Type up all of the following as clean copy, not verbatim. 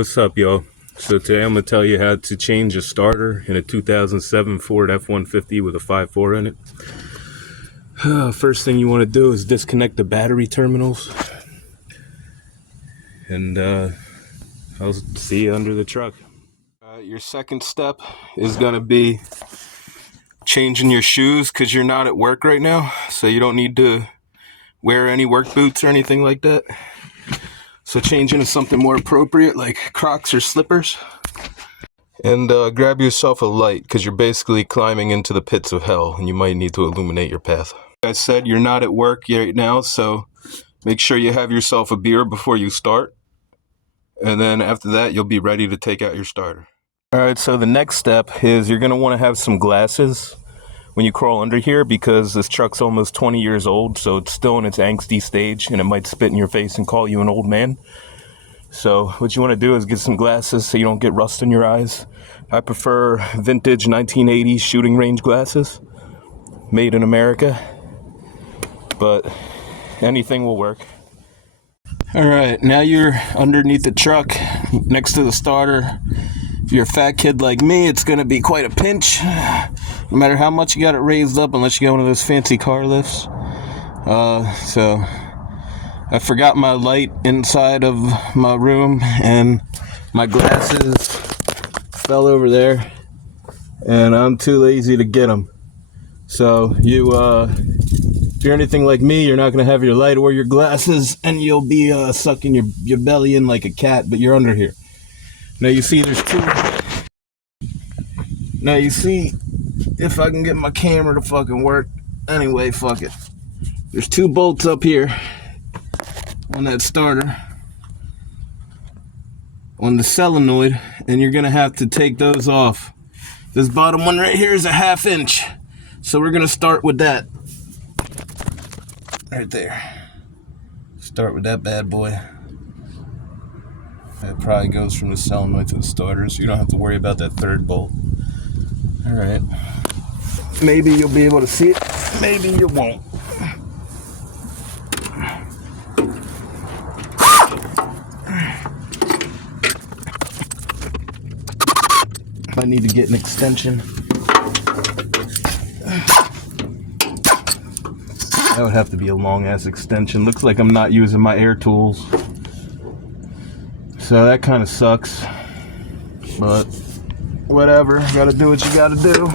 What's up, y'all? So today I'm going to tell you how to change a starter in a 2007 Ford F-150 with a 5.4 in it. First thing you want to do is disconnect the battery terminals. And I'll see you under the truck. Your second step is going to be changing your shoes because you're not at work right now. So you don't need to wear any work boots or anything like that. So change into something more appropriate like Crocs or slippers. And grab yourself a light because you're basically climbing into the pits of hell and you might need to illuminate your path. Like I said, you're not at work right now, so make sure you have yourself a beer before you start. And then after that, you'll be ready to take out your starter. Alright, so the next step is you're going to want to have some glasses when you crawl under here because this truck's almost 20 years old, so it's still in its angsty stage and it might spit in your face and call you an old man. So what you want to do is get some glasses so you don't get rust in your eyes. I prefer vintage 1980s shooting range glasses, made in America, but anything will work. Alright, now you're underneath the truck next to the starter. If you're a fat kid like me, it's going to be quite a pinch. No matter how much you got it raised up, unless you got one of those fancy car lifts. So I forgot my light inside of my room, and my glasses fell over there, and I'm too lazy to get them. So if you're anything like me, you're not going to have your light or your glasses, and you'll be sucking your belly in like a cat, but you're under here. Now you see there's two. Now you see, if I can get my camera to fucking work. Anyway, fuck it. There's two bolts up here on that starter, on the solenoid, and you're gonna have to take those off. This bottom one right here is a 1/2 inch. So we're gonna start with that. Right there. Start with that bad boy. It probably goes from the solenoid to the starter, so you don't have to worry about that third bolt. Alright. Maybe you'll be able to see it. Maybe you won't. I need to get an extension. That would have to be a long ass extension. Looks like I'm not using my air tools. So that kind of sucks, but whatever, gotta do what you gotta do.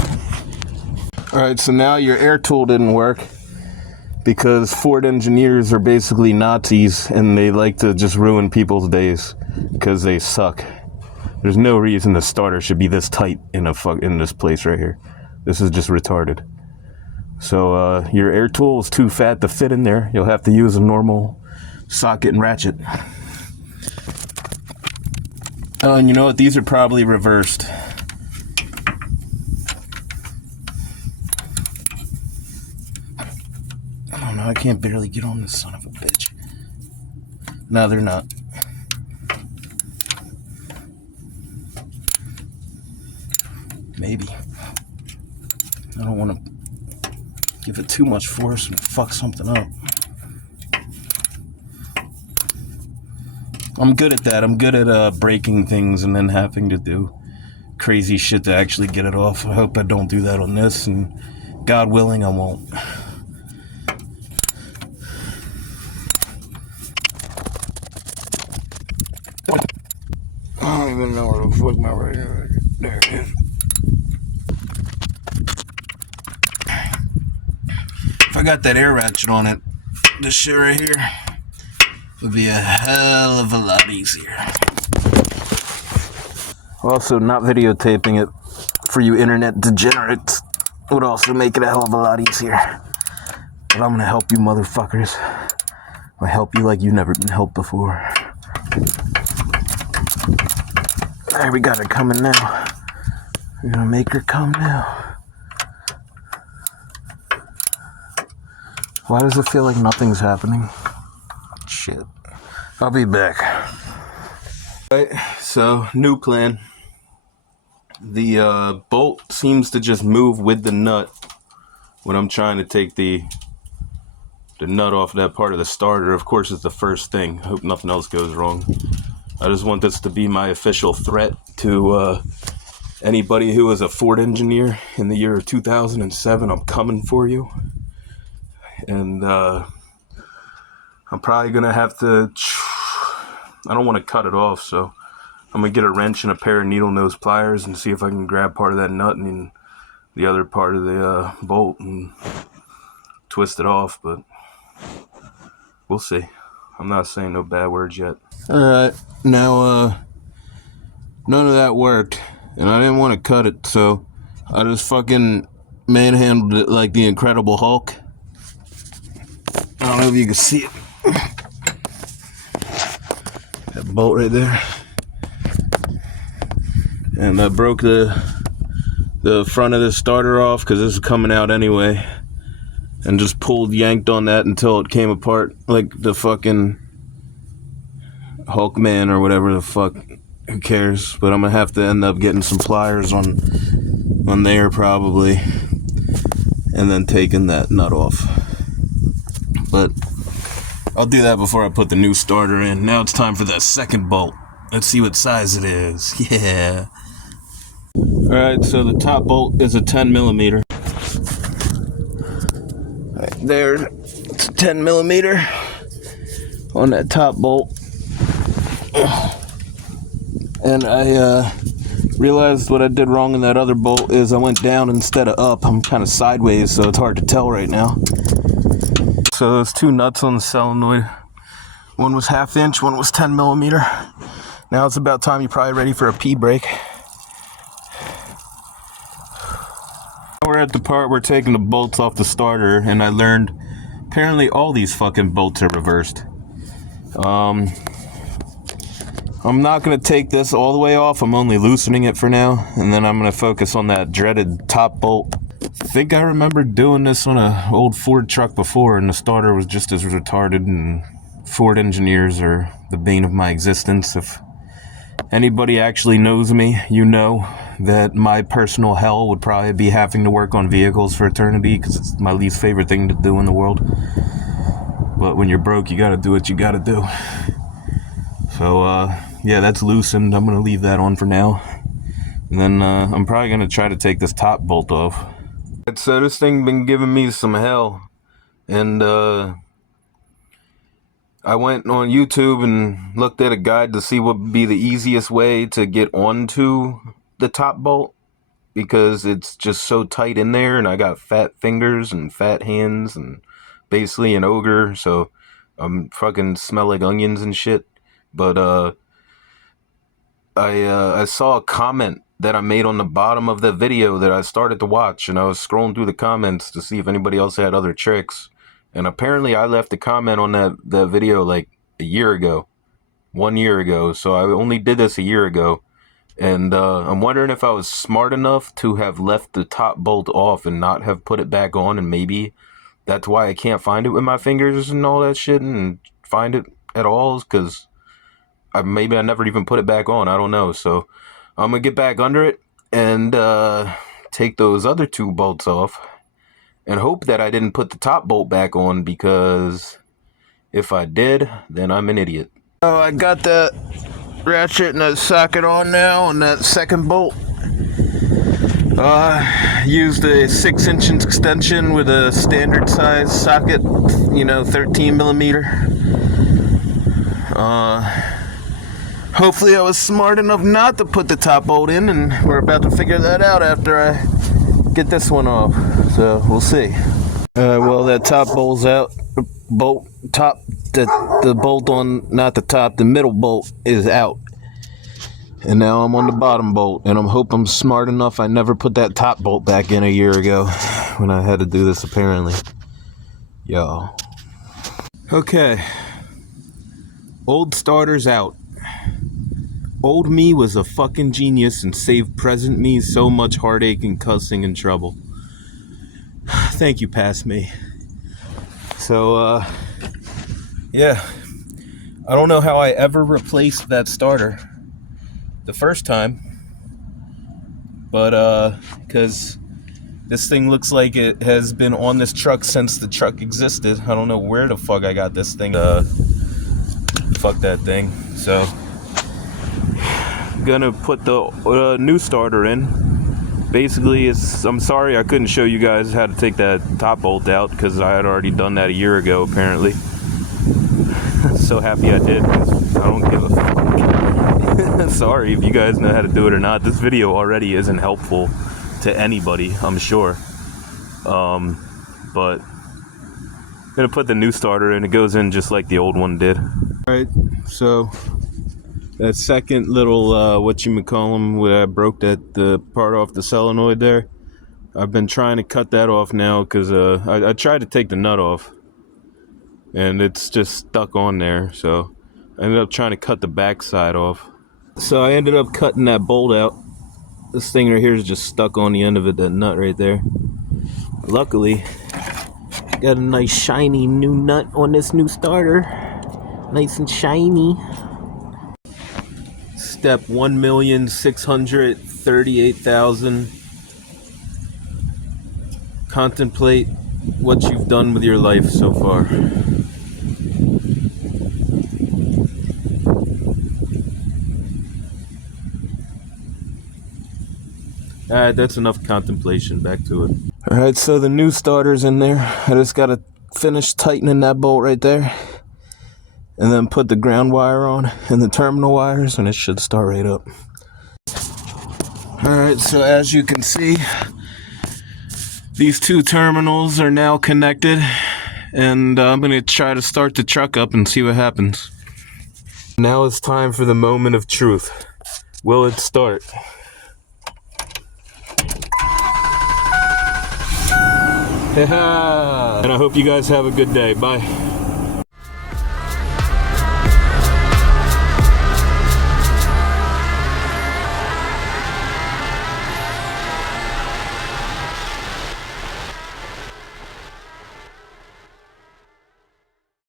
Alright, so now your air tool didn't work because Ford engineers are basically Nazis and they like to just ruin people's days because they suck. There's no reason the starter should be this tight in this place right here. This is just retarded. So your air tool is too fat to fit in there. You'll have to use a normal socket and ratchet. Oh, and you know what? These are probably reversed. I don't know. I can't barely get on this son of a bitch. No, they're not. Maybe. I don't want to give it too much force and fuck something up. I'm good at that. I'm good at breaking things and then having to do crazy shit to actually get it off. I hope I don't do that on this, and God willing, I won't. I don't even know where the fuck my radio is. There it is. If I got that air ratchet on it, this shit right here would be a hell of a lot easier. Also, not videotaping it for you internet degenerates would also make it a hell of a lot easier. But I'm gonna help you motherfuckers. I'll help you like you've never been helped before. Alright, we got her coming now. We're gonna make her come now. Why does it feel like nothing's happening? Shit. I'll be back. Alright, so new plan. The bolt seems to just move with the nut when I'm trying to take the nut off that part of the starter. Of course, it's the first thing. I hope nothing else goes wrong. I just want this to be my official threat to anybody who is a Ford engineer in the year of 2007. I'm coming for you. And I'm probably going to have to... I don't want to cut it off, so I'm going to get a wrench and a pair of needle nose pliers and see if I can grab part of that nut and the other part of the bolt and twist it off, but we'll see. I'm not saying no bad words yet. Alright, now none of that worked, and I didn't want to cut it, so I just fucking manhandled it like the Incredible Hulk. I don't know if you can see it. That bolt right there. And I broke the front of the starter off because this is coming out anyway. And just yanked on that until it came apart like the fucking Hulkman or whatever the fuck. Who cares? But I'm gonna have to end up getting some pliers on there probably, and then taking that nut off. But I'll do that before I put the new starter in. Now it's time for that second bolt. Let's see what size it is. Yeah. Alright, so the top bolt is a 10 millimeter. Right there, it's a 10 millimeter on that top bolt. And I realized what I did wrong in that other bolt is I went down instead of up. I'm kind of sideways, so it's hard to tell right now. So there's two nuts on the solenoid. One was 1/2 inch, one was 10 millimeter. Now it's about time you're probably ready for a pee break. We're at the part where we're taking the bolts off the starter, and I learned apparently all these fucking bolts are reversed. I'm not going to take this all the way off. I'm only loosening it for now, and then I'm going to focus on that dreaded top bolt. I think I remember doing this on an old Ford truck before, and the starter was just as retarded, and Ford engineers are the bane of my existence. If anybody actually knows me, you know that my personal hell would probably be having to work on vehicles for eternity, because it's my least favorite thing to do in the world. But when you're broke, you gotta do what you gotta do. So, yeah, that's loosened. I'm going to leave that on for now. And then I'm probably going to try to take this top bolt off. So this thing been giving me some hell. And I went on YouTube and looked at a guide to see what would be the easiest way to get onto the top bolt. Because it's just so tight in there, and I got fat fingers and fat hands and basically an ogre. So I'm fucking smell like onions and shit. But I saw a comment that I made on the bottom of the video that I started to watch, and I was scrolling through the comments to see if anybody else had other tricks. And apparently I left a comment on that video like a year ago, 1 year ago. So I only did this a year ago. And I'm wondering if I was smart enough to have left the top bolt off and not have put it back on, and maybe that's why I can't find it with my fingers and all that shit and find it at all, because maybe I never even put it back on. I don't know. So I'm going to get back under it and take those other two bolts off and hope that I didn't put the top bolt back on, because if I did, then I'm an idiot. Oh, I got that ratchet and that socket on now on that second bolt. Used a 6-inch extension with a standard size socket, 13 millimeter. Hopefully I was smart enough not to put the top bolt in, and we're about to figure that out after I get this one off. So we'll see. Well, that top bolt's out. The bolt on, not the top, the middle bolt is out. And now I'm on the bottom bolt, and I'm hoping I'm smart enough I never put that top bolt back in a year ago when I had to do this, apparently. Yo. Okay. Old starter's out. Old me was a fucking genius and saved present me so much heartache and cussing and trouble. Thank you, past me. So, yeah. I don't know how I ever replaced that starter the first time. But, because this thing looks like it has been on this truck since the truck existed. I don't know where the fuck I got this thing. Fuck that thing. So gonna put the new starter in. Basically, I'm sorry I couldn't show you guys how to take that top bolt out because I had already done that a year ago, apparently. So happy I did, 'cause I don't give a fuck. Sorry if you guys know how to do it or not. This video already isn't helpful to anybody, I'm sure. But I'm gonna put the new starter in. It goes in just like the old one did. Alright, so that second little whatchamacallem where I broke the part off the solenoid there, I've been trying to cut that off now because I tried to take the nut off and it's just stuck on there, so I ended up trying to cut the back side off. So I ended up cutting that bolt out. This thing right here is just stuck on the end of it, that nut right there. Luckily, got a nice shiny new nut on this new starter. Nice and shiny. Step 1,638,000. Contemplate what you've done with your life so far. Alright, that's enough contemplation. Back to it. Alright, so the new starter's in there. I just gotta finish tightening that bolt right there. And then put the ground wire on and the terminal wires, and it should start right up. Alright, so as you can see, these two terminals are now connected, and I'm going to try to start the truck up and see what happens. Now it's time for the moment of truth. Will it start? Yeah. And I hope you guys have a good day. Bye.